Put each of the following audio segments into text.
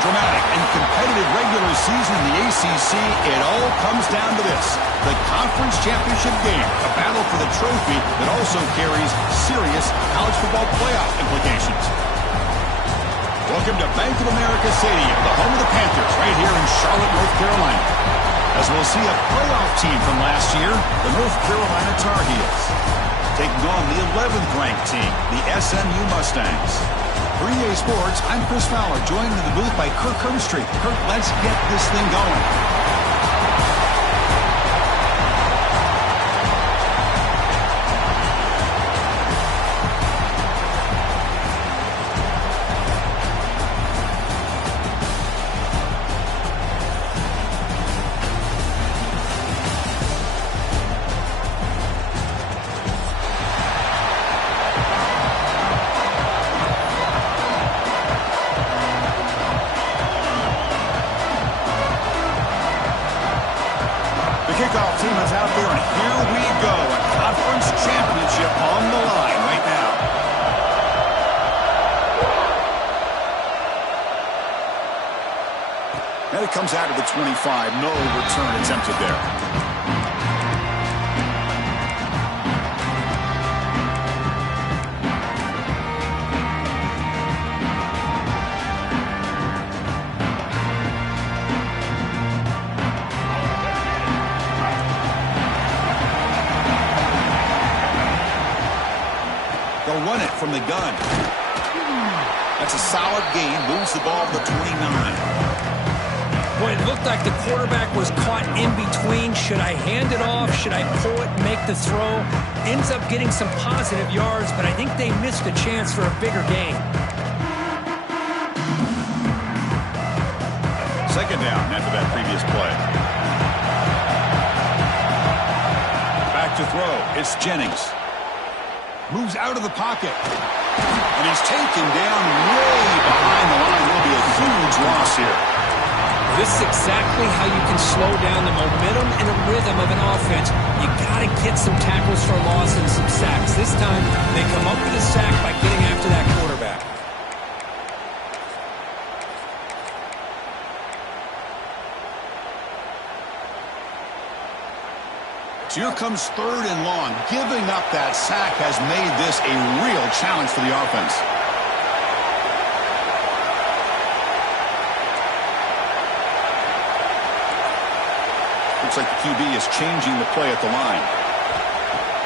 dramatic and competitive regular season in the ACC, it all comes down to this: the conference championship game, a battle for the trophy that also carries serious college football playoff implications. Welcome to Bank of America Stadium, the home of the Panthers, right here in Charlotte, North Carolina. As we'll see a playoff team from last year, the North Carolina Tar Heels, taking on the 11th ranked team, the SMU Mustangs. For EA Sports, I'm Chris Fowler, joined in the booth by Kirk Herbstreit. Kirk, let's get this thing going. Kickoff team is out there, and here we go. A conference championship on the line right now. And it comes out of the 25. No return attempted there. They'll run it from the gun. That's a solid gain. Moves the ball to the 29. Boy, it looked like the quarterback was caught in between. Should I hand it off? Should I pull it and make the throw? Ends up getting some positive yards, but I think they missed a chance for a bigger gain. Second down after that previous play. Back to throw. It's Jennings. Moves out of the pocket. And he's taken down way behind the line. There'll be a huge loss here. This is exactly how you can slow down the momentum and the rhythm of an offense. You got to get some tackles for loss and some sacks. This time, they come up with a sack by getting after that quarterback. So here comes third and long. Giving up that sack has made this a real challenge for the offense. Looks like the QB is changing the play at the line.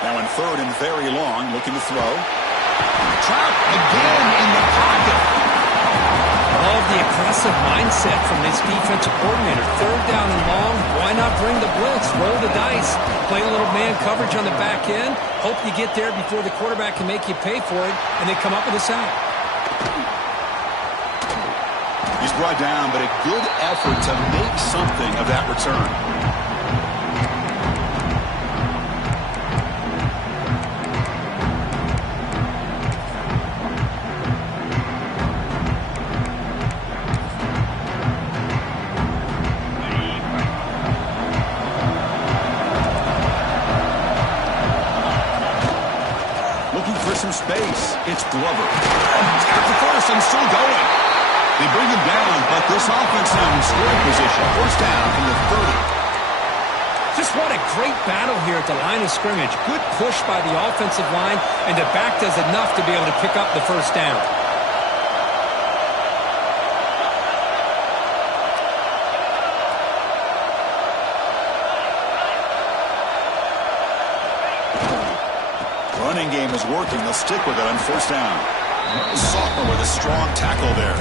Now in third and very long, looking to throw. Trapped again in the pocket. Love the aggressive mindset from this defensive coordinator. Third down and long, why not bring the blitz, roll the dice, play a little man coverage on the back end, hope you get there before the quarterback can make you pay for it, and they come up with a sack. He's brought down, but a good effort to make something of that return. Some space. It's Glover. He's got the first and still going. They bring him down, but this offense now in scoring position. First down from the 30. Just what a great battle here at the line of scrimmage. Good push by the offensive line, and the back does enough to be able to pick up the first down. Running game is working. They'll stick with it on first down. Sophomore with a strong tackle there.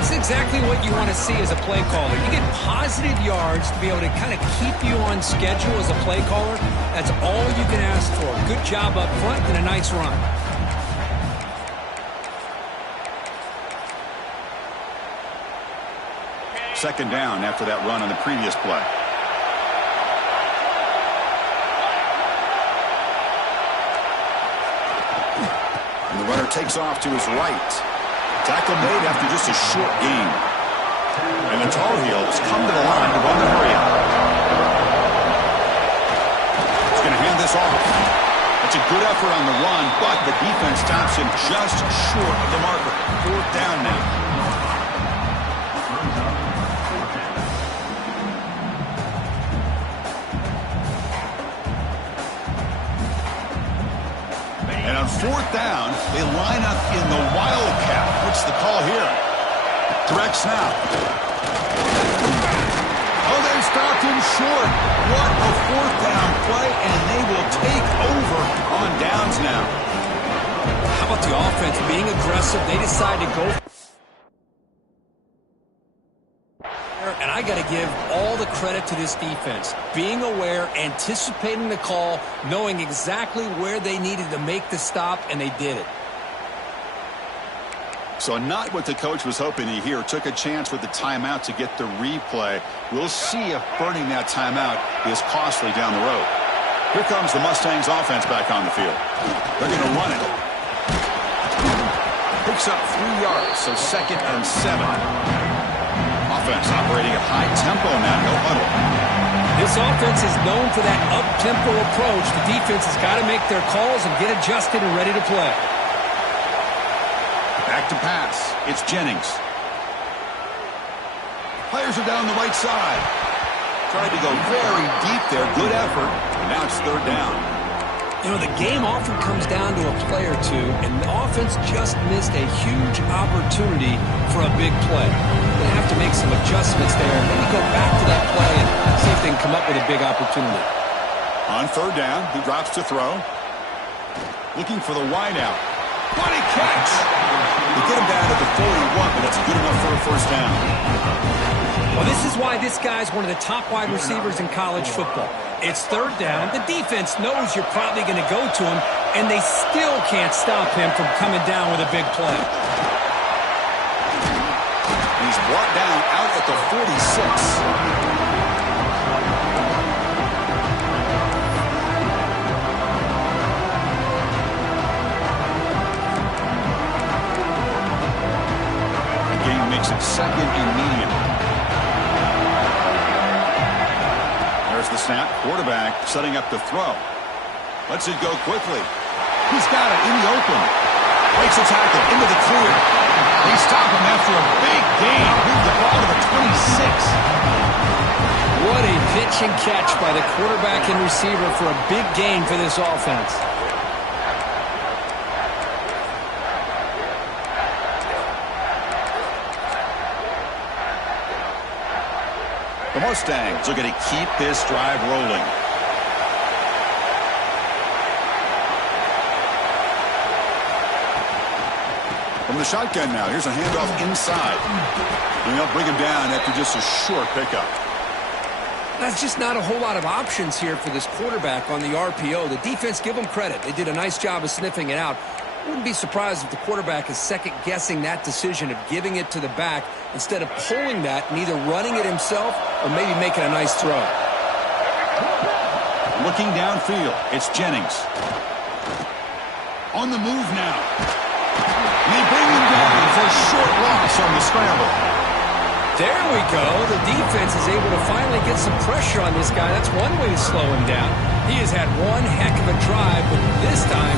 It's exactly what you want to see as a play caller. You get positive yards to be able to kind of keep you on schedule as a play caller. That's all you can ask for. Good job up front and a nice run. Second down after that run on the previous play. And the runner takes off to his right. Tackle made after just a short gain. And the Tar Heels come to the line to run the hurry up. He's going to hand this off. That's a good effort on the run, but the defense stops him just short of the marker. Fourth down now. They line up in the wildcat. What's the call here? Direct snap. Oh, they stopped him short. What a fourth down play, and they will take over on downs now. How about the offense being aggressive? They decide to go. And I got to give all the credit to this defense. Being aware, anticipating the call, knowing exactly where they needed to make the stop, and they did it. So not what the coach was hoping to hear. Took a chance with the timeout to get the replay. We'll see if burning that timeout is costly down the road. Here comes the Mustangs offense back on the field. They're going to run it. Picks up 3 yards, so 2nd and 7. Offense operating at high tempo now. No huddle. This offense is known for that up-tempo approach. The defense has got to make their calls and get adjusted and ready to play. Back to pass. It's Jennings. Players are down the right side. Tried to go very deep there. Good effort. And now it's 3rd down. You know, the game often comes down to a play or two, and the offense just missed a huge opportunity for a big play. They have to make some adjustments there, and maybe go back to that play and see if they can come up with a big opportunity. On 3rd down, he drops to throw. Looking for the wideout. What a catch! They get him down to the 41, but that's good enough for a 1st down. Well, this is why this guy's one of the top wide receivers in college football. It's 3rd down. The defense knows you're probably going to go to him, and they still can't stop him from coming down with a big play. He's brought down out at the 46. Makes it 2nd and medium. There's the snap. Quarterback setting up the throw. Lets it go quickly. He's got it in the open. Breaks a tackle into the clear. They stop him after a big gain. Move the ball to the 26. What a pitch and catch by the quarterback and receiver for a big gain for this offense. The Mustangs are going to keep this drive rolling. From the shotgun now, here's a handoff inside. And they'll bring him down after just a short pickup. That's just not a whole lot of options here for this quarterback on the RPO. The defense, give them credit. They did a nice job of sniffing it out. Wouldn't be surprised if the quarterback is second-guessing that decision of giving it to the back instead of pulling that and either running it himself or maybe making a nice throw. Looking downfield, it's Jennings. On the move now. And they bring him down for a short loss on the scramble. There we go. The defense is able to finally get some pressure on this guy. That's one way to slow him down. He has had one heck of a drive, but this time,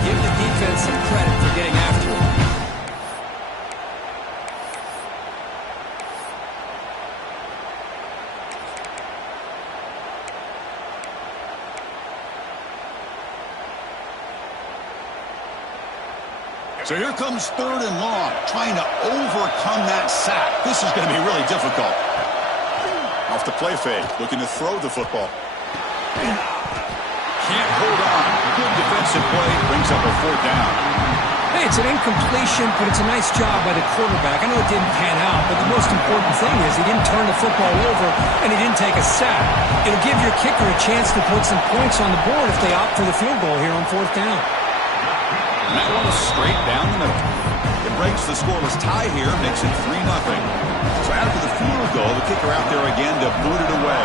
give the defense some credit for getting after him. So here comes 3rd and long, trying to overcome that sack. This is going to be really difficult. Off the play fake, looking to throw the football. Can't hold on. Good defensive play, brings up a 4th down. Hey, it's an incompletion, but it's a nice job by the quarterback. I know it didn't pan out, but the most important thing is he didn't turn the football over and he didn't take a sack. It'll give your kicker a chance to put some points on the board if they opt for the field goal here on 4th down. And that one is straight down the middle. It breaks the scoreless tie here, makes it 3-0. So after the field goal, the kicker out there again to boot it away.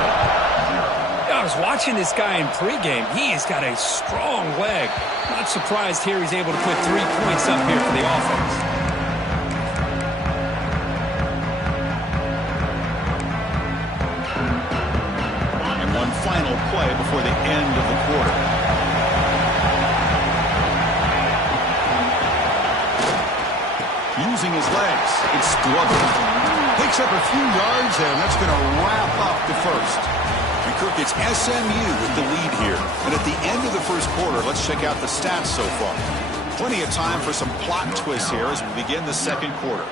I was watching this guy in pregame. He has got a strong leg. Not surprised here he's able to put 3 points up here for the offense. And one final play before the end of the quarter. Using his legs, it's struggling. Picks up a few yards, and that's going to wrap up the first. And Kirk, it's SMU with the lead here. And at the end of the first quarter, let's check out the stats so far. Plenty of time for some plot twists here as we begin the second quarter.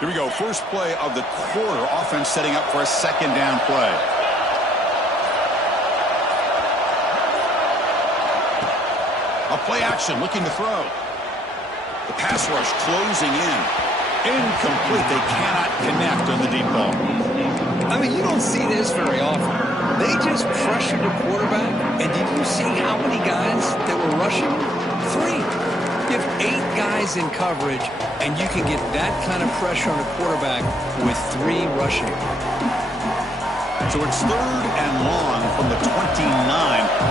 Here we go. First play of the quarter. Offense setting up for a second down play. A play action looking to throw. The pass rush closing in. Incomplete. They cannot connect on the deep ball. I mean, you don't see this very often. They just pressured the quarterback, and did you see how many guys that were rushing? 3. You have 8 guys in coverage, and you can get that kind of pressure on a quarterback with 3 rushing. So it's third and long from the 29.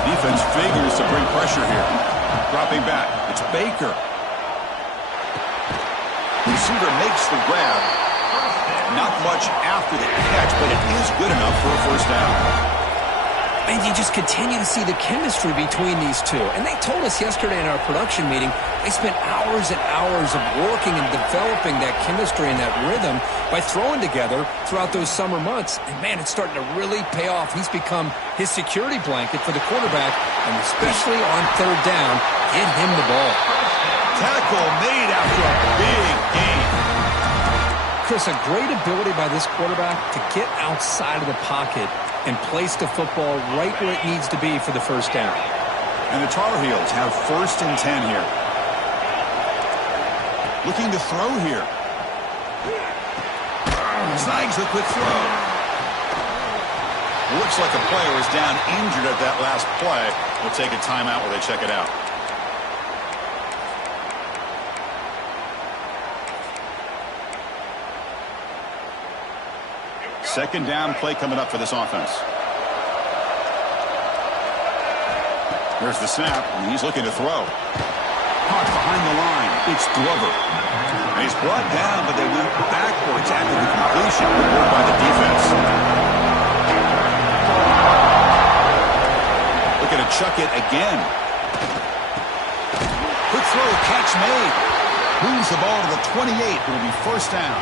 Defense figures to bring pressure here. Dropping back. It's Baker. Receiver makes the grab. Not much after the catch, but it is good enough for a first down. And you just continue to see the chemistry between these two. And they told us yesterday in our production meeting, they spent hours and hours of working and developing that chemistry and that rhythm by throwing together throughout those summer months. And, man, it's starting to really pay off. He's become his security blanket for the quarterback, and especially on third down, get him the ball. Tackle made after a big gain. Chris, a great ability by this quarterback to get outside of the pocket and place the football right where it needs to be for the first down. And the Tar Heels have first and 10 here. Looking to throw here. Snags the quick throw. Looks like a player is down injured at that last play. We'll take a timeout while they check it out. Second down play coming up for this offense. There's the snap, and he's looking to throw. Caught behind the line. It's Glover. And he's brought down, but they went backwards after the completion. Good work by the defense. Looking to chuck it again. Quick throw, catch made. Moves the ball to the 28. It'll be first down.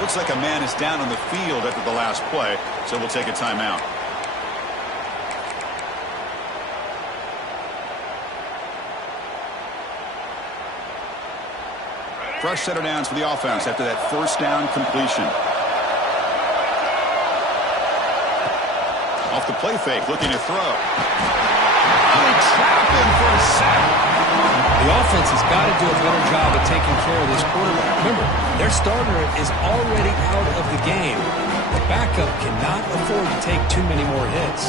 Looks like a man is down on the field after the last play, so we'll take a timeout. Fresh set of downs for the offense after that first down completion. Off the play fake, looking to throw. They trap him for a sack. The offense has got to do a better job of taking care of this quarterback. Remember, their starter is already out of the game. The backup cannot afford to take too many more hits.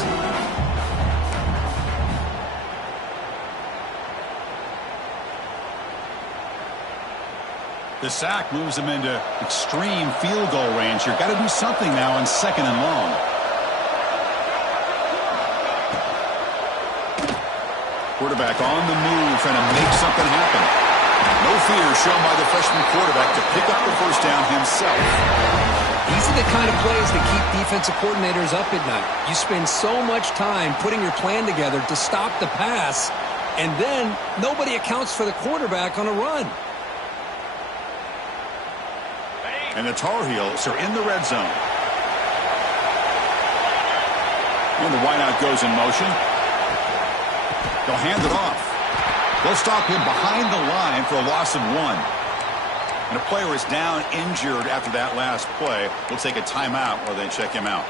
The sack moves him into extreme field goal range. You've got to do something now on second and long. Quarterback on the move, trying to make something happen. No fear shown by the freshman quarterback to pick up the first down himself. These are the kind of plays that keep defensive coordinators up at night. You spend so much time putting your plan together to stop the pass, and then nobody accounts for the quarterback on a run. And the Tar Heels are in the red zone. And the wideout goes in motion. They'll hand it off. They'll stop him behind the line for a loss of 1. And a player is down injured after that last play. We'll take a timeout while they check him out.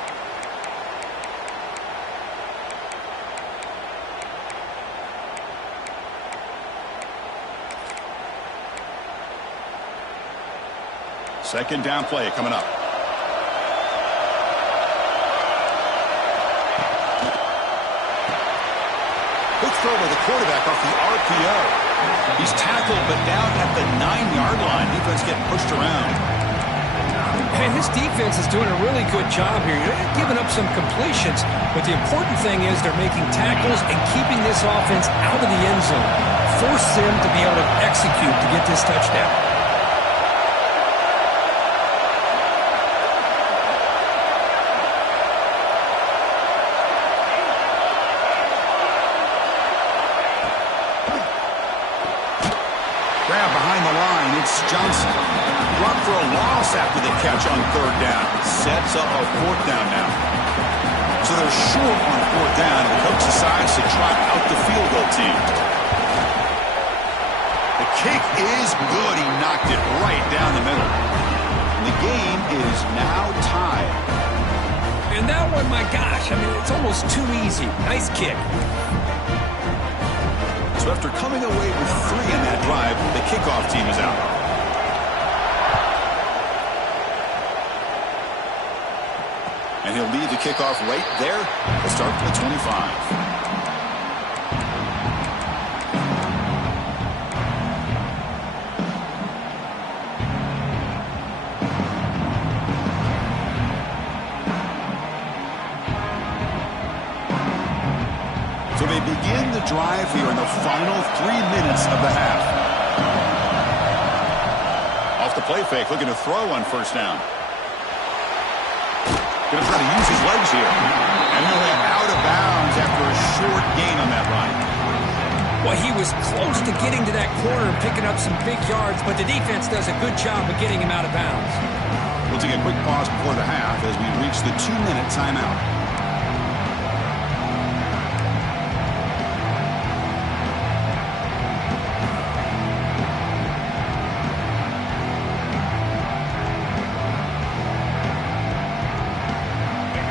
Second down play coming up. Quick throw by the quarterback off the RPO. He's tackled, but down at the 9-yard line. Defense getting pushed around. And this defense is doing a really good job here. They're giving up some completions, but the important thing is they're making tackles and keeping this offense out of the end zone. Force them to be able to execute to get this touchdown. Johnson. Brought for a loss after the catch on third down. Sets up a fourth down now. So they're short on fourth down, and the coach decides to trot out the field goal team. The kick is good. He knocked it right down the middle. And the game is now tied. And that one, my gosh, I mean, it's almost too easy. Nice kick. So after coming away with 3 in that drive, the kickoff team is out. And he'll lead the kickoff right there. We'll start from the 25. So they begin the drive here in the final 3 minutes of the half. Off the play fake, looking to throw on first down. Going to try to use his legs here. And he'll have out of bounds after a short gain on that run. Well, he was close to getting to that corner and picking up some big yards, but the defense does a good job of getting him out of bounds. We'll take a quick pause before the half as we reach the 2-minute timeout.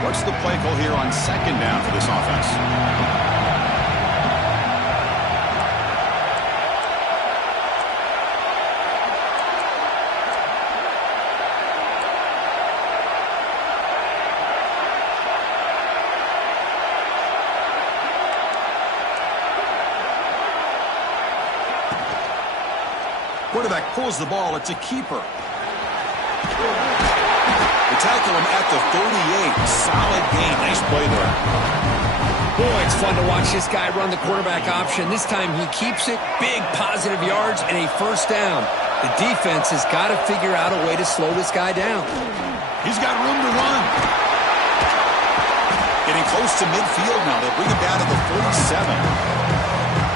What's the play call here on second down for this offense? Quarterback pulls the ball. It's a keeper. They tackle him at the 38. Solid game. Nice play there. Boy, it's fun to watch this guy run the quarterback option. This time he keeps it. Big positive yards and a first down. The defense has got to figure out a way to slow this guy down. He's got room to run. Getting close to midfield now. They'll bring him down to the 47.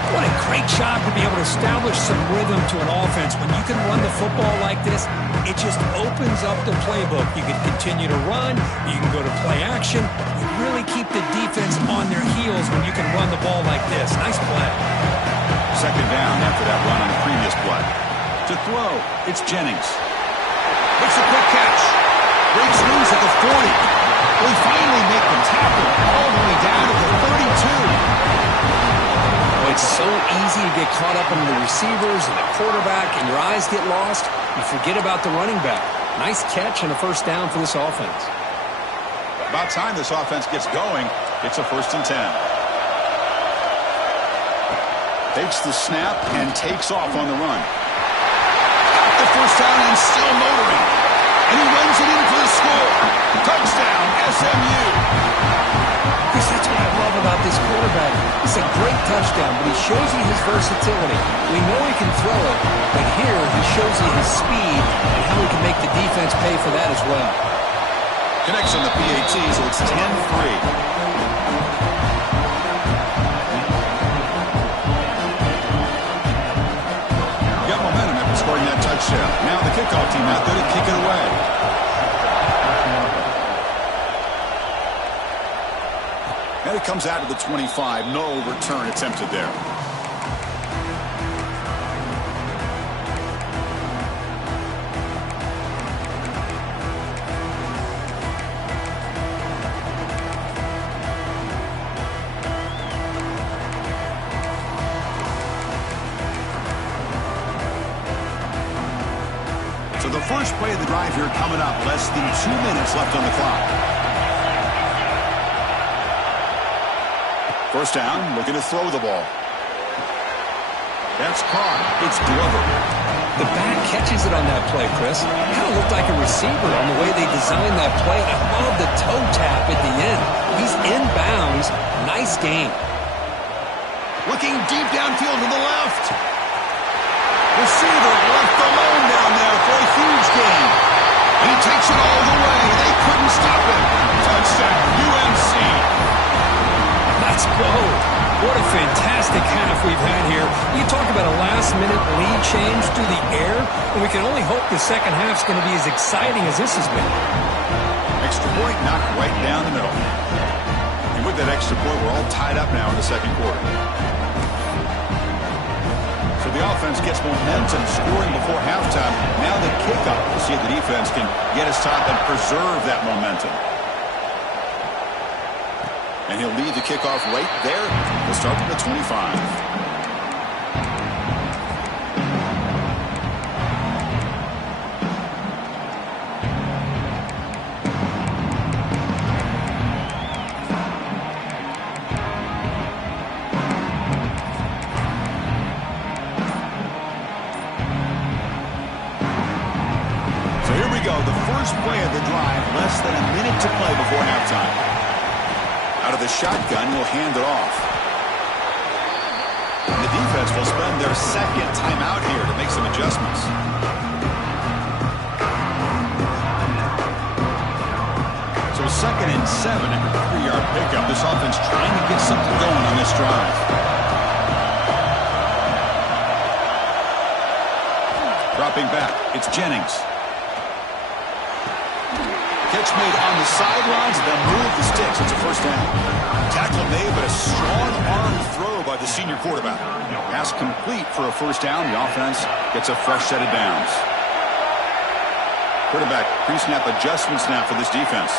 What a great job to be able to establish some rhythm to an offense. When you can run the football like this, it just opens up the playbook. You can continue to run. You can go to play action. You really keep the defense on their heels when you can run the ball like this. Nice play. Second down after that run on the previous play. To throw, it's Jennings. Makes a quick catch. Breaks loose at the 40. Will he finally make the tackle all the way down to the 32? It's so easy to get caught up in the receivers and the quarterback, and your eyes get lost. You forget about the running back. Nice catch and a first down for this offense. About time this offense gets going. It's a 1st and 10. Takes the snap and takes off on the run. Got the first down and still motoring. And he runs it in for the score. Touchdown, SMU. Chris, that's what I love about this quarterback. It's a great touchdown, but he shows you his versatility. We know he can throw it, but here he shows you his speed and how he can make the defense pay for that as well. Connects on the PAT, so it's 10-3. Got momentum after scoring that touchdown. Now the kickoff team out there to kick it away. And it comes out of the 25. No return attempted there. So the first play of the drive here coming up. Less than 2 minutes left on the clock. First down, looking to throw the ball. That's caught. It's Glover. The back catches it on that play, Chris. Kind of looked like a receiver on the way they designed that play. I love the toe tap at the end. He's inbounds. Nice game. Looking deep downfield to the left. Receiver left alone down there for a huge gain. And he takes it all the way. They couldn't stop him. Touchdown, UNC. Let's go. What a fantastic half we've had here. You talk about a last-minute lead change through the air, and we can only hope the second half's going to be as exciting as this has been. Extra point knocked right down the middle. And with that extra point, we're all tied up now in the second quarter. So the offense gets momentum scoring before halftime. Now the kickoff. We'll see if the defense can get us top and preserve that momentum. And he'll lead the kickoff right there. We'll start from the 25. So here we go. The first play of the drive. Less than a minute to play before halftime. Out of the shotgun, will hand it off. And the defense will spend their second timeout here to make some adjustments. So 2nd and 7 after a 3-yard pickup. This offense trying to get something going on this drive. Dropping back, it's Jennings. Catch made on the sidelines, they'll move the sticks. It's a first down. Tackle made, but a strong arm throw by the senior quarterback. Pass complete for a first down. The offense gets a fresh set of downs. Quarterback pre-snap adjustments now for this defense.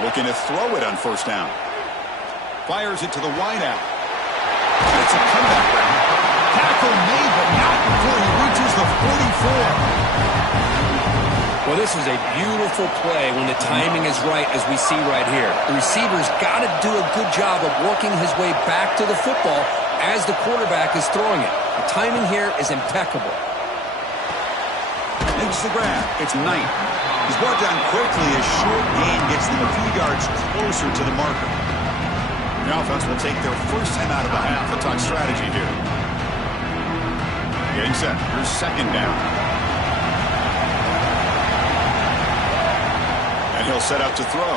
Looking to throw it on first down. Fires it to the wideout. And it's a comeback round. Tackle made, but not before he reaches the 44. Well, this is a beautiful play when the timing is right, as we see right here. The receiver's got to do a good job of working his way back to the football as the quarterback is throwing it. The timing here is impeccable. Makes the grab. It's Knight. He's brought down quickly as short gain gets them a few yards closer to the marker. The offense will take their first time out of the half. They'll talk strategy here. Getting set. Here's second down. He'll set up to throw.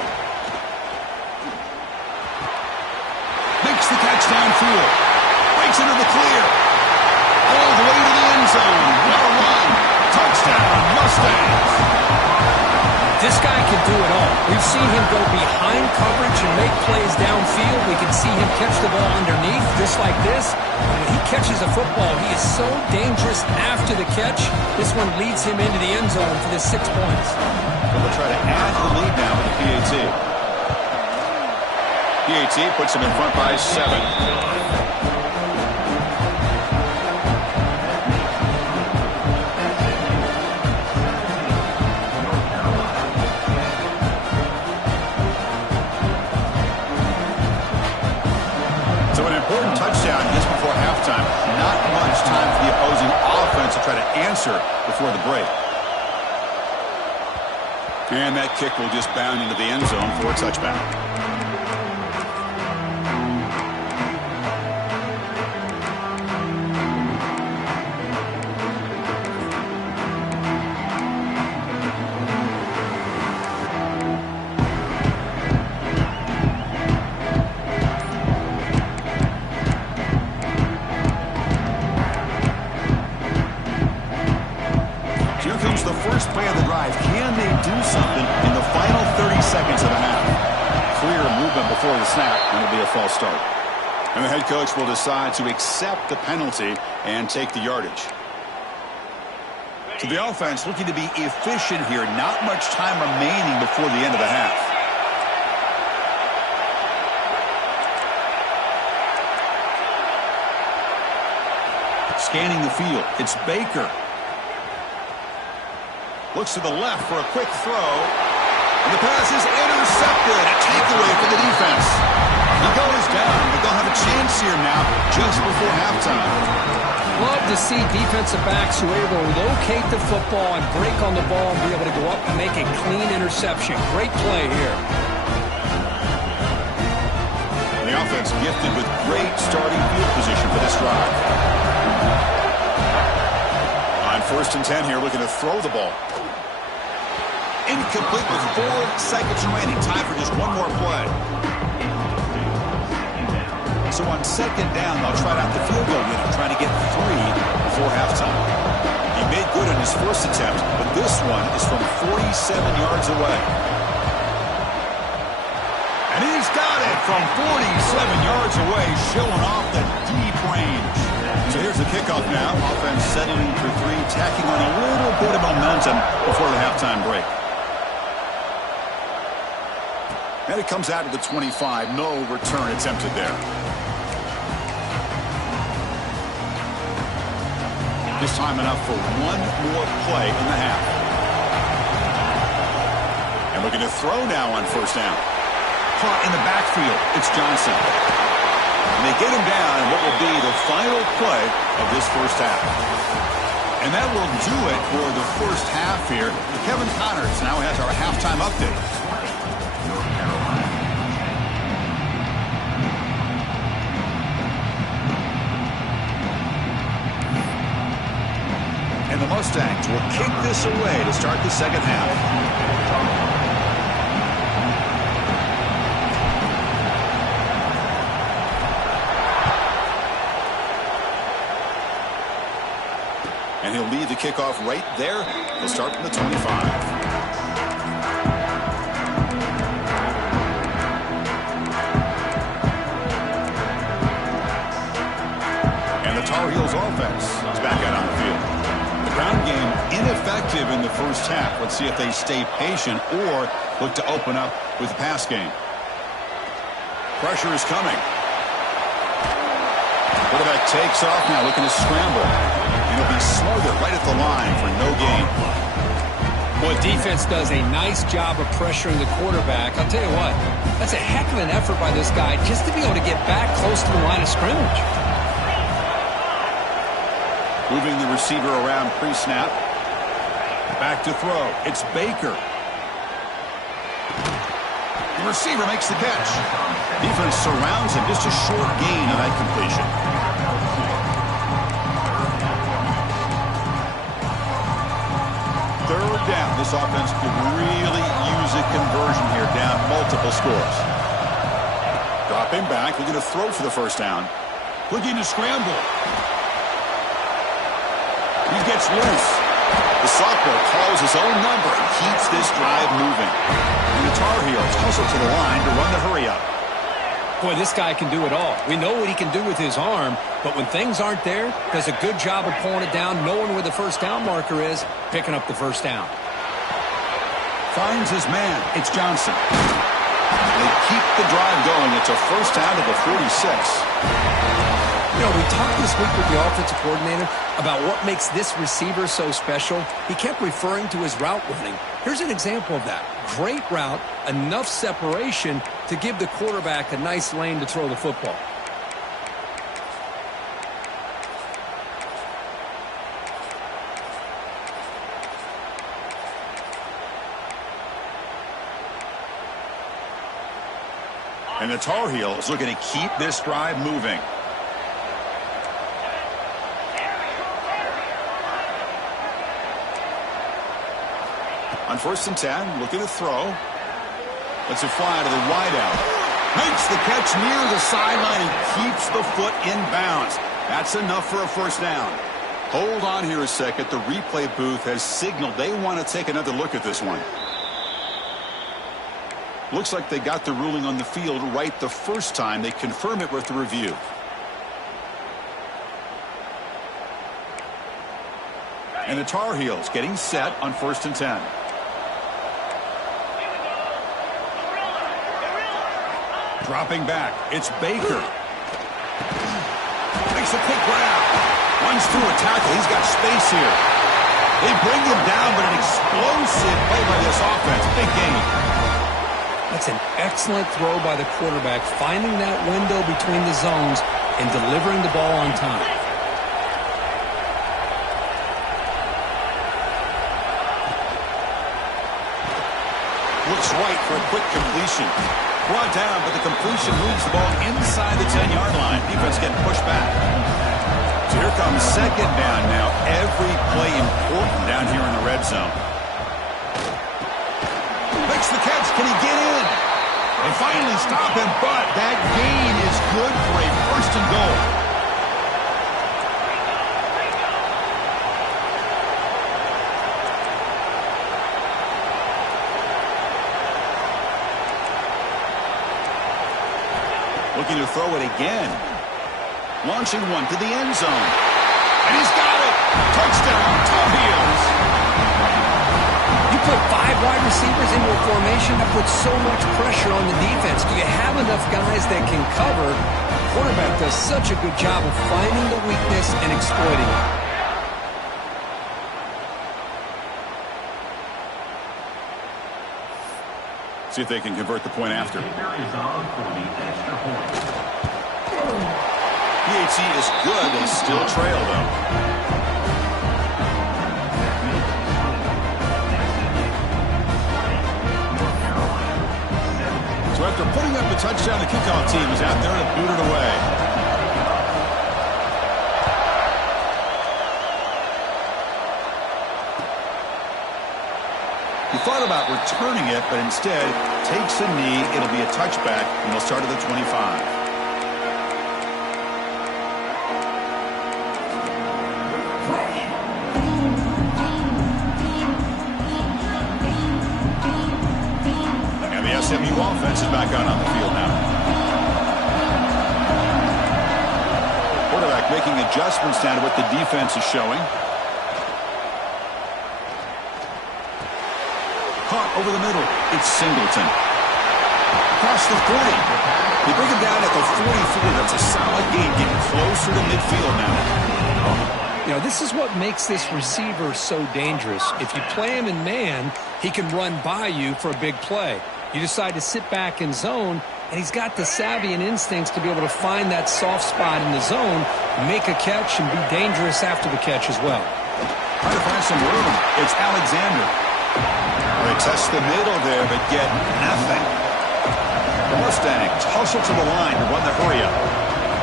Makes the catch downfield. Breaks into the clear. All the way to the end zone. What a run. Touchdown, Mustangs. This guy can do it all. We've seen him go behind coverage and make plays downfield. We can see him catch the ball underneath, just like this. And when he catches a football, he is so dangerous after the catch. This one leads him into the end zone for the 6 points. So they'll try to add to the lead now with the PAT. PAT puts him in front by 7. Touchdown just before halftime. Not much time for the opposing offense to try to answer before the break. And that kick will just bound into the end zone for a touchback. Play of the drive. Can they do something in the final 30 seconds of the half? Clear movement before the snap, and it'll be a false start. And the head coach will decide to accept the penalty and take the yardage. So the offense looking to be efficient here. Not much time remaining before the end of the half. Scanning the field. It's Baker. Looks to the left for a quick throw. And the pass is intercepted. A takeaway for the defense. He goes down, but they'll have a chance here now just before halftime. Love to see defensive backs who are able to locate the football and break on the ball and be able to go up and make a clean interception. Great play here. The offense gifted with great starting field position for this drive. On 1st and 10 here, looking to throw the ball. Incomplete with 4 seconds remaining. Time for just one more play. So on second down, they'll try out the field goal unit, trying to get 3 before halftime. He made good on his first attempt, but this one is from 47 yards away. And he's got it from 47 yards away, showing off the deep range. So here's the kickoff now. Offense settling for 3, tacking on a little bit of momentum before the halftime break. And it comes out to the 25. No return attempted there. This time enough for one more play in the half. And looking to throw now on first down. Caught in the backfield. It's Johnson. And they get him down in what will be the final play of this first half. And that will do it for the first half here. Kevin Connors now has our halftime update. And the Mustangs will kick this away to start the second half. And he'll lead the kickoff right there. He'll start from the 25. And the Tar Heels offense is back out on the field. The ground game ineffective in the first half. Let's see if they stay patient or look to open up with the pass game. Pressure is coming. Quarterback takes off now, looking to scramble. He'll be smothered right at the line for no gain. Well, defense does a nice job of pressuring the quarterback. I'll tell you what, that's a heck of an effort by this guy just to be able to get back close to the line of scrimmage. Moving the receiver around pre-snap. Back to throw. It's Baker. The receiver makes the catch. Defense surrounds him. Just a short gain on that completion. Third down. This offense could really use a conversion here, down multiple scores. Dropping back, looking to throw for the first down. Looking to scramble. He gets loose. The sophomore calls his own number and keeps this drive moving. And the Tar Heels hustle to the line to run the hurry-up. Boy, this guy can do it all. We know what he can do with his arm, but when things aren't there, does a good job of pulling it down, knowing where the first down marker is, picking up the first down. Finds his man. It's Johnson. They keep the drive going. It's a first down to the 46. You know, we talked this week with the offensive coordinator about what makes this receiver so special. He kept referring to his route running. Here's an example of that. Great route, enough separation to give the quarterback a nice lane to throw the football. And the Tar Heels looking to keep this drive moving. On first and 10, looking to throw. Lets it fly to the wideout. Makes the catch near the sideline and keeps the foot in bounds. That's enough for a first down. Hold on here a second. The replay booth has signaled they want to take another look at this one. Looks like they got the ruling on the field right the first time. They confirm it with the review. And the Tar Heels getting set on first and 10. Dropping back. It's Baker. Makes a quick grab. Runs through a tackle. He's got space here. They bring him down, but an explosive play by this offense. Big gain. That's an excellent throw by the quarterback, finding that window between the zones and delivering the ball on time. Looks right for a quick completion. Brought down, but the completion moves the ball inside the 10-yard line. Defense getting pushed back. So here comes second down now. Every play important down here in the red zone. Makes the catch. Can he get in? They finally stop him, but that gain is good for a first and goal. Looking to throw it again. Launching one to the end zone. And he's got it. Touchdown, Tar Heels. You put 5 wide receivers into a formation that puts so much pressure on the defense. Do you have enough guys that can cover? The quarterback does such a good job of finding the weakness and exploiting it. See if they can convert the point after. PHC is good, but still trail, though. So after putting up the touchdown, the kickoff team is out there to boot it away. He thought about returning it, but instead takes a knee. It'll be a touchback, and they'll start at the 25. SMU offense is back out on the field now. Quarterback making adjustments down to what the defense is showing. Caught over the middle. It's Singleton. Across the 40. They bring him down at the 44. That's a solid gain, getting closer to midfield now. You know, this is what makes this receiver so dangerous. If you play him in man, he can run by you for a big play. You decide to sit back in zone, and he's got the savvy and instincts to be able to find that soft spot in the zone, make a catch, and be dangerous after the catch as well. Trying to find some room. It's Alexander. They test the middle there, but get nothing. The Mustangs hustle to the line to run the hurry-up.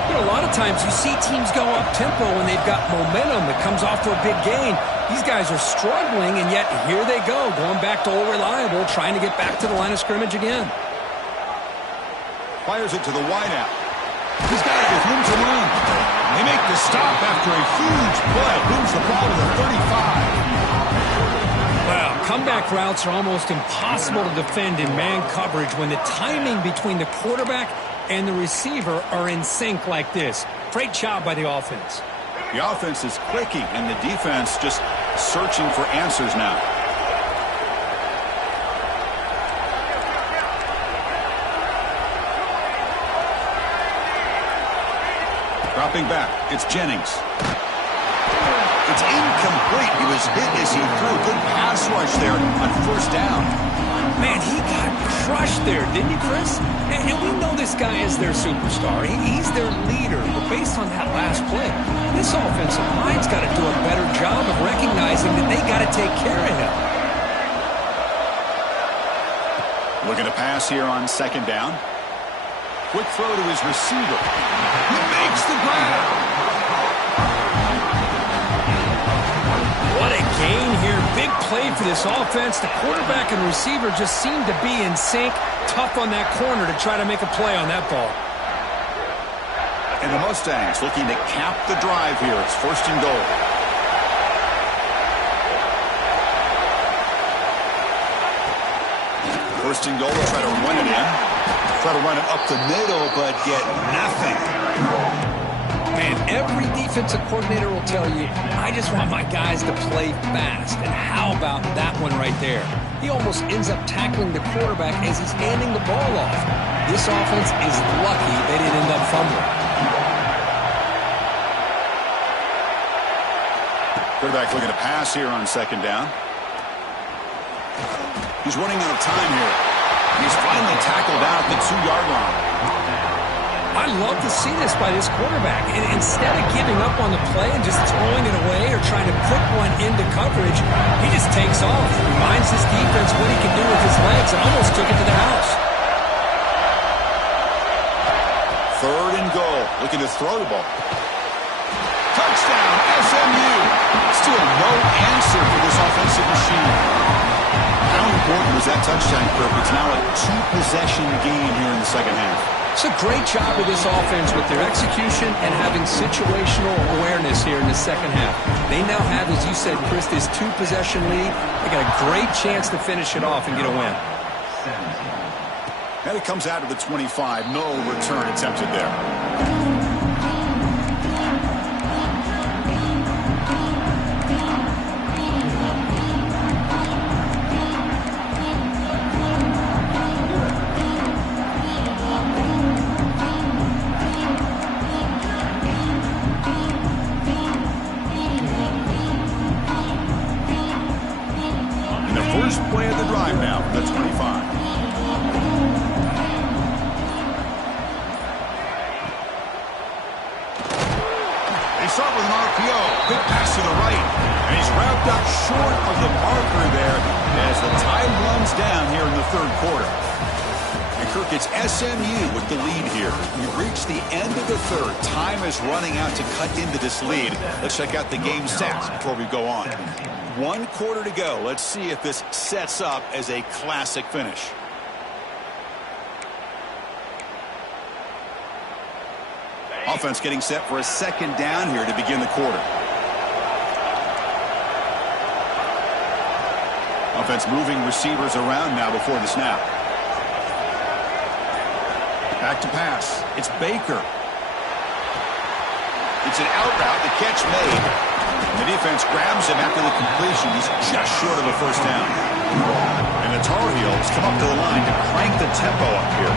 You know, a lot of times you see teams go up-tempo when they've got momentum that comes off for a big gain. These guys are struggling, and yet here they go, going back to old reliable, trying to get back to the line of scrimmage again. Fires it to the wideout. He's got it with room to run. They make the stop after a huge play. Moves the ball to the 35. Well, comeback routes are almost impossible to defend in man coverage when the timing between the quarterback and the receiver are in sync like this. Great job by the offense. The offense is clicking, and the defense just searching for answers now. Dropping back, it's Jennings. It's incomplete. He was hit as he threw. Good pass rush there on first down. Man, he got crushed there, didn't he, Chris? And we know this guy is their superstar. He's their leader. But based on that last play, this offensive line's got to do a better job of recognizing that they got to take care of him. Looking to pass here on second down. Quick throw to his receiver. He makes the grab. What a gain here. Big play for this offense. The quarterback and receiver just seem to be in sync. Tough on that corner to try to make a play on that ball. And the Mustangs looking to cap the drive here. It's first and goal. First and goal. They'll try to run it in. Try to run it up the middle, but get nothing. Man, every defensive coordinator will tell you, I just want my guys to play fast. And how about that one right there? He almost ends up tackling the quarterback as he's handing the ball off. This offense is lucky they didn't end up fumbling. Quarterback looking to pass here on second down. He's running out of time here. He's finally tackled out at the 2-yard line. I love to see this by this quarterback. And instead of giving up on the play and just throwing it away or trying to put one into coverage, he just takes off. Reminds his defense what he can do with his legs and almost took it to the house. Third and goal. Looking to throw the ball. Touchdown, SMU. Still no answer for this offensive machine. How important was scores that touchdown, Kirk. It's now a two-possession game here in the second half. It's a great job of this offense with their execution and having situational awareness here in the second half. They now have, as you said, Chris, this two-possession lead. They got a great chance to finish it off and get a win. And it comes out of the 25. No return attempted there. First play of the drive now from the 25. They start with an RPO. Quick pass to the right. And he's wrapped up short of the marker there as the time runs down here in the third quarter. And Kirk, it's SMU with the lead here. We've reached the end of the third. Time is running out to cut into this lead. Let's check out the game stats before we go on. 1 quarter to go. Let's see if this sets up as a classic finish. Offense getting set for a second down here to begin the quarter. Offense moving receivers around now before the snap. Back to pass. It's Baker. It's an out route. The catch made. The defense grabs him after the completion. He's just short of a first down. And the Tar Heels come up to the line to crank the tempo up here.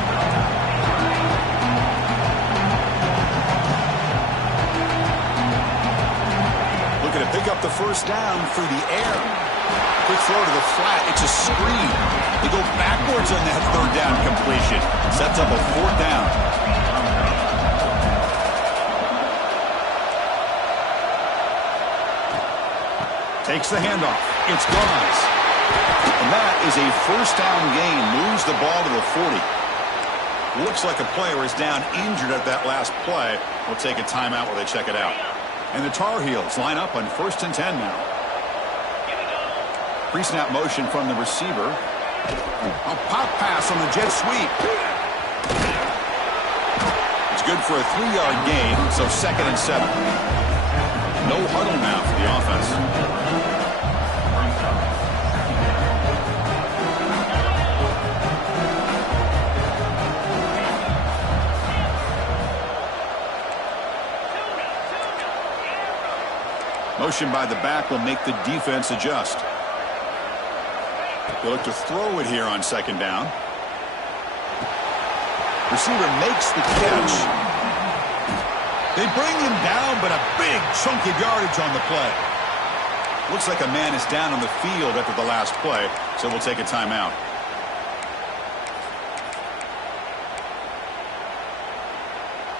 Looking to pick up the first down through the air. Quick throw to the flat. It's a screen. They go backwards on that third down completion. Sets up a fourth down. Takes the handoff. It's gone. And that is a first down gain. Moves the ball to the 40. Looks like a player is down injured at that last play. We'll take a timeout while they check it out. And the Tar Heels line up on 1st and 10 now. Pre-snap motion from the receiver. A pop pass on the jet sweep. It's good for a 3-yard gain, so 2nd and 7. No huddle now for the offense. Motion by the back will make the defense adjust. They'll look to throw it here on 2nd down. Receiver makes the catch. They bring him down, but a big chunk of yardage on the play. Looks like a man is down on the field after the last play, so we'll take a timeout.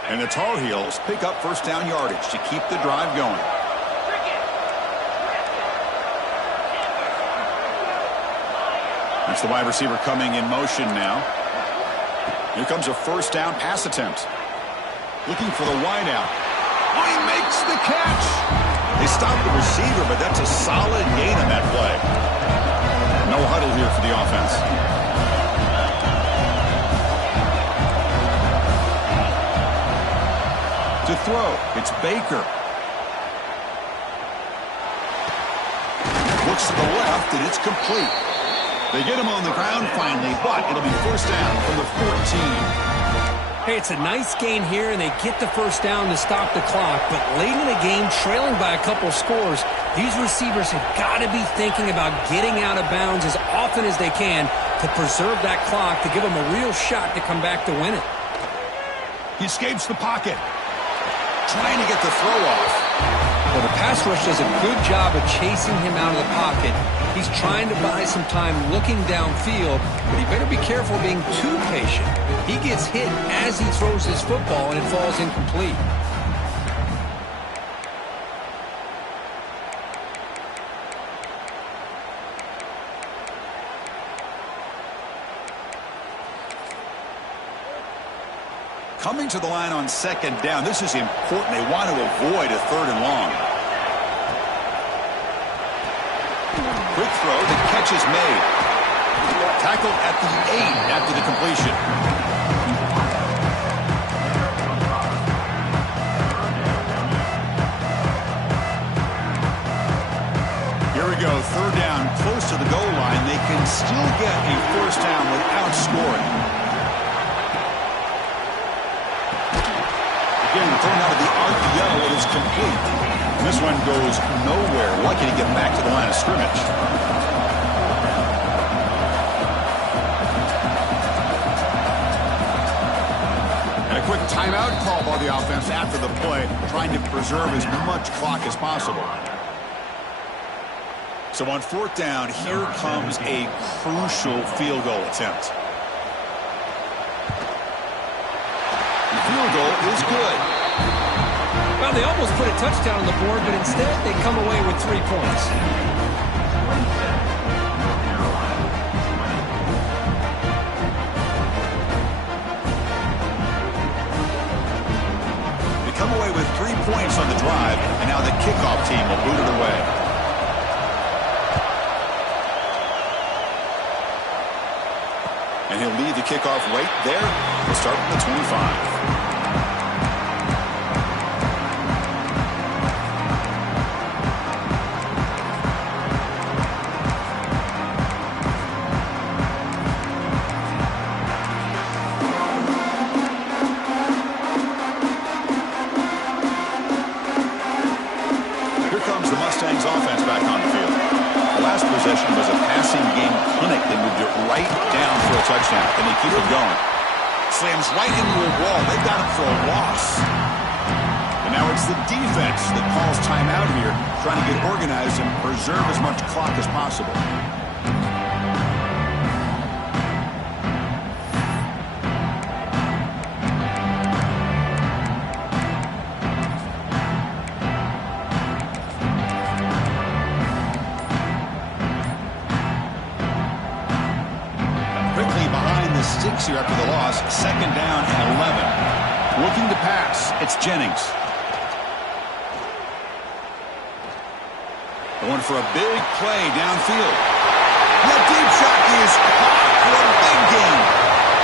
And the Tar Heels pick up first down yardage to keep the drive going. That's the wide receiver coming in motion now. Here comes a first down pass attempt. Looking for the wideout. Oh, he makes the catch. They stop the receiver, but that's a solid gain on that play. No huddle here for the offense. To throw, it's Baker. Looks to the left, and it's complete. They get him on the ground finally, but it'll be first down from the 14. Hey, it's a nice gain here, and they get the first down to stop the clock. But late in the game, trailing by a couple scores, these receivers have got to be thinking about getting out of bounds as often as they can to preserve that clock, to give them a real shot to come back to win it. He escapes the pocket. Trying to get the throw off. Well, the pass rush does a good job of chasing him out of the pocket. He's trying to buy some time looking downfield, but he better be careful being too patient. He gets hit as he throws his football, and it falls incomplete. Coming to the line on 2nd down. This is important. They want to avoid a 3rd and long. Quick throw. The catch is made. Tackled at the 8 after the completion. Here we go, third down, close to the goal line. They can still get a first down without scoring. Again, thrown out of the RPO, it is complete. And this one goes nowhere. Lucky to get back to the line of scrimmage. And a quick timeout call by the offense after the play, trying to preserve as much clock as possible. So on fourth down, here comes a crucial field goal attempt. The field goal is good. Well, they almost put a touchdown on the board, but instead they come away with 3 points. They come away with 3 points on the drive, and now the kickoff team will boot it away. And he'll lead the kickoff right there. We'll start from the 25. Here comes the Mustangs offense back on the field. The last possession was a passing game clinic. They moved it right down for a touchdown, and they keep it going. Slams right into a wall. They got him for a loss. And now it's the defense that calls timeout here, trying to get organized and preserve as much clock as possible. Here after the loss, second down and 11. Looking to pass, it's Jennings. Going for a big play downfield. The deep shot is caught for a big gain.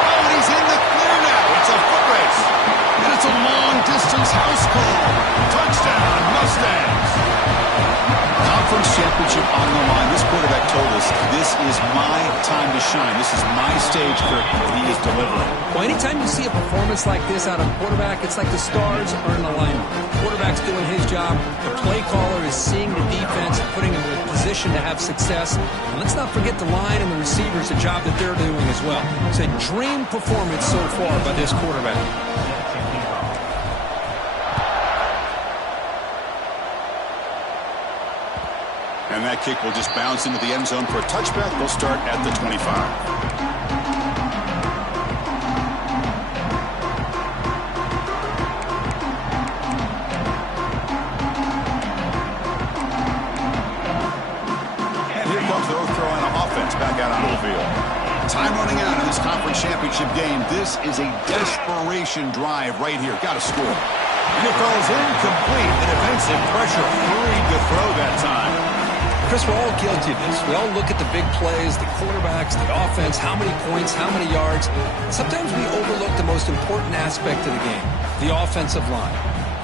Oh, and he's in the clear now. It's a foot race. And it's a long-distance house call. Touchdown, Mustangs. Conference championship on the line. This quarterback told us, this is my time to shine. This is my stage for he is delivering. Well, anytime you see a performance like this out of a quarterback, it's like the stars are in alignment. The quarterback's doing his job. The play caller is seeing the defense and putting him in a position to have success. And let's not forget the line and the receivers, the job that they're doing as well. It's a dream performance so far by this quarterback. And that kick will just bounce into the end zone for a touchback. They'll start at the 25. And here comes the North Carolina offense back out onto the field. Time running out in this conference championship game. This is a desperation drive right here. Got to score. And it falls incomplete. The defensive pressure hurried to throw that time. Chris, we're all guilty of this. We all look at the big plays, the quarterbacks, the offense, how many points, how many yards. Sometimes we overlook the most important aspect of the game, the offensive line.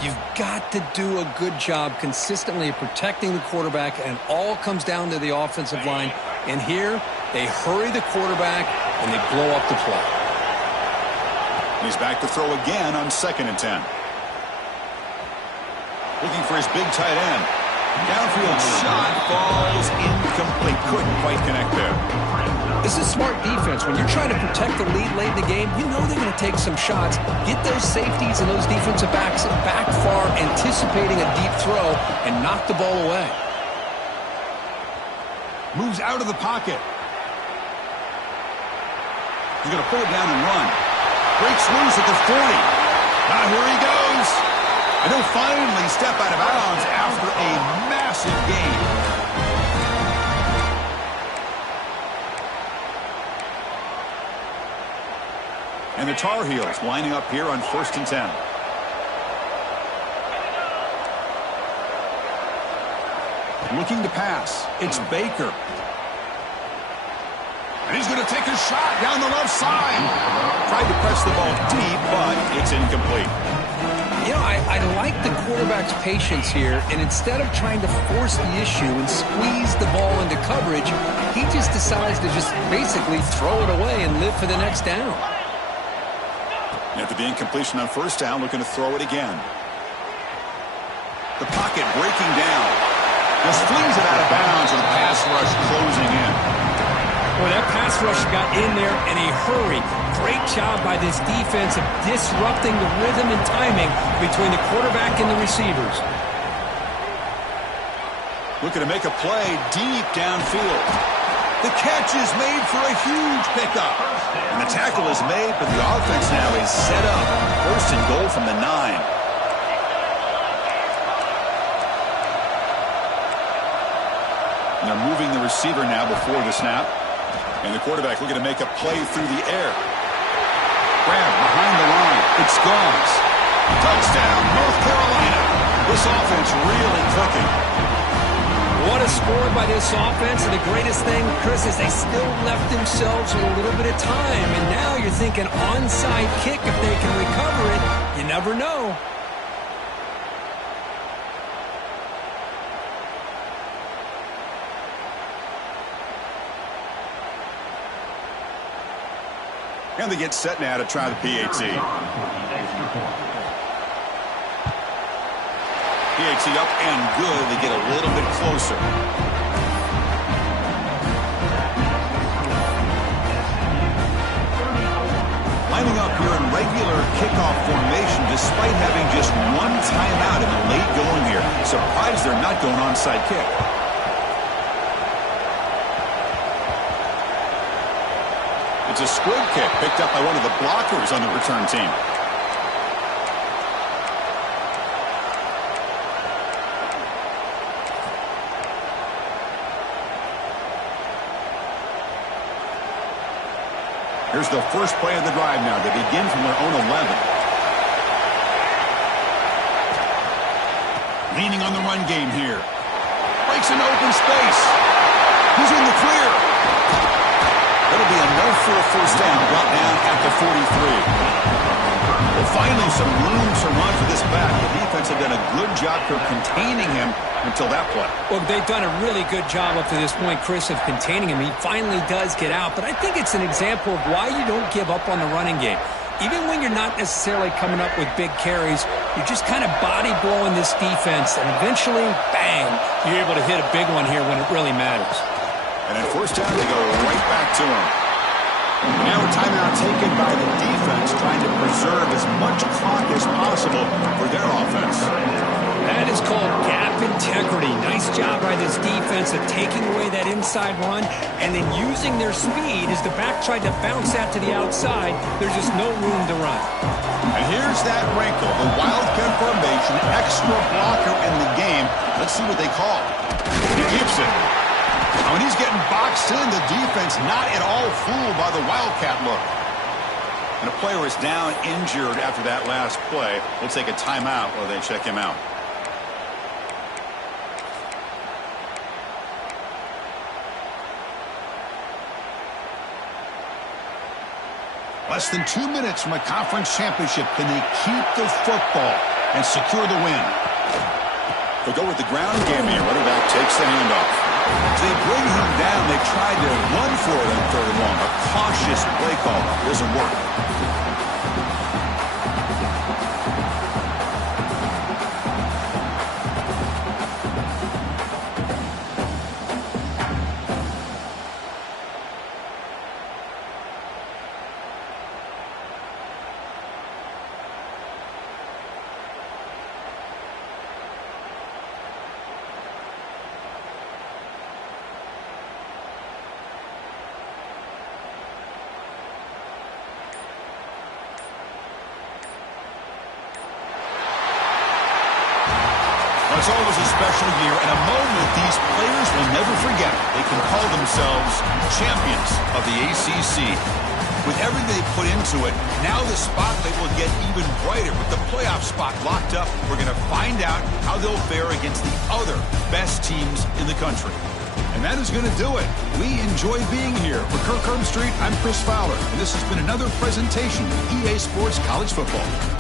You've got to do a good job consistently of protecting the quarterback, and it all comes down to the offensive line. And here, they hurry the quarterback, and they blow up the play. He's back to throw again on 2nd and 10. Looking for his big tight end. Downfield shot falls incomplete. Couldn't quite connect there. This is smart defense. When you're trying to protect the lead late in the game, you know they're going to take some shots. Get those safeties and those defensive backs back far, anticipating a deep throw, and knock the ball away. Moves out of the pocket. He's going to pull it down and run. Breaks loose at the 40. Now here he goes. And he'll finally step out of bounds after a massive gain. And the Tar Heels lining up here on 1st and 10. Looking to pass. It's Baker. And he's going to take a shot down the left side. Tried to press the ball deep, but it's incomplete. You know, I like the quarterback's patience here, and instead of trying to force the issue and squeeze the ball into coverage, he just decides to just basically throw it away and live for the next down. After the incompletion on first down, looking to throw it again. The pocket breaking down. Just flings it out of bounds with a pass rush closing in. Well, that pass rush got in there in a hurry. Great job by this defense of disrupting the rhythm and timing between the quarterback and the receivers. Looking to make a play deep downfield. The catch is made for a huge pickup. And the tackle is made, but the offense now is set up. First and goal from the 9. They're moving the receiver now before the snap. And the quarterback looking to make a play through the air. Grab behind the line. It's Gomes. Touchdown, North Carolina. This offense really clicking. What a score by this offense. And the greatest thing, Chris, is they still left themselves with a little bit of time. And now you're thinking onside kick if they can recover it. You never know. And they get set now to try the PAT. PAT up and good. They get a little bit closer. Lining up here in regular kickoff formation despite having just one timeout in the late going here. Surprised they're not going onside kick. It's a squib kick picked up by one of the blockers on the return team. Here's the first play of the drive now. They begin from their own 11. Leaning on the run game here. Breaks an open space. He's in the clear. That'll be enough for a first down, brought down at the 43. Well, finally some room to run for this back. The defense have done a good job for containing him until that play. Well, they've done a really good job up to this point, Chris, of containing him. He finally does get out, but I think it's an example of why you don't give up on the running game. Even when you're not necessarily coming up with big carries, you're just kind of body blowing this defense, and eventually, bang, you're able to hit a big one here when it really matters. And at first down, they go right back to him. Now a timeout taken by the defense, trying to preserve as much clock as possible for their offense. That is called gap integrity. Nice job by this defense of taking away that inside run and then using their speed as the back tried to bounce that to the outside. There's just no room to run. And here's that wrinkle, the wildcat formation, extra blocker in the game. Let's see what they call. He keeps it. When he's getting boxed in, the defense not at all fooled by the wildcat look. And a player is down injured after that last play. We'll take a timeout while they check him out. Less than 2 minutes from a conference championship. Can they keep the football and secure the win? They'll go with the ground game here. Running back takes the handoff. As they bring him down, they tried to run for it on third and long. A cautious play call doesn't work. It's always a special year and a moment these players will never forget. They can call themselves champions of the ACC. With everything they put into it, now the spotlight will get even brighter. With the playoff spot locked up, we're going to find out how they'll fare against the other best teams in the country. And And that is going to do it. We enjoy being here. For Kirk Street, I'm Chris Fowler, and this has been another presentation of EA Sports College Football.